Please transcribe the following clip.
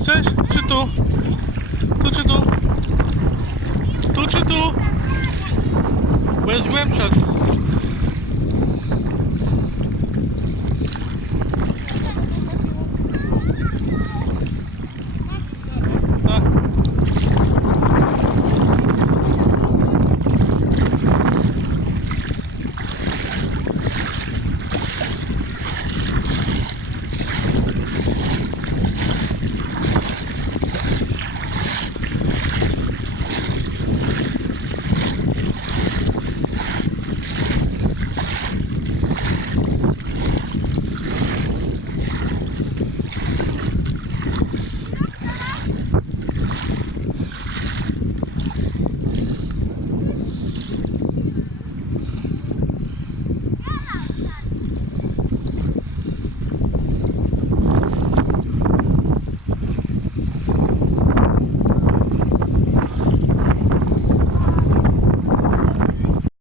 chcesz? Czy tu? Tu czy tu? Tu czy tu? Bo jest głębsza.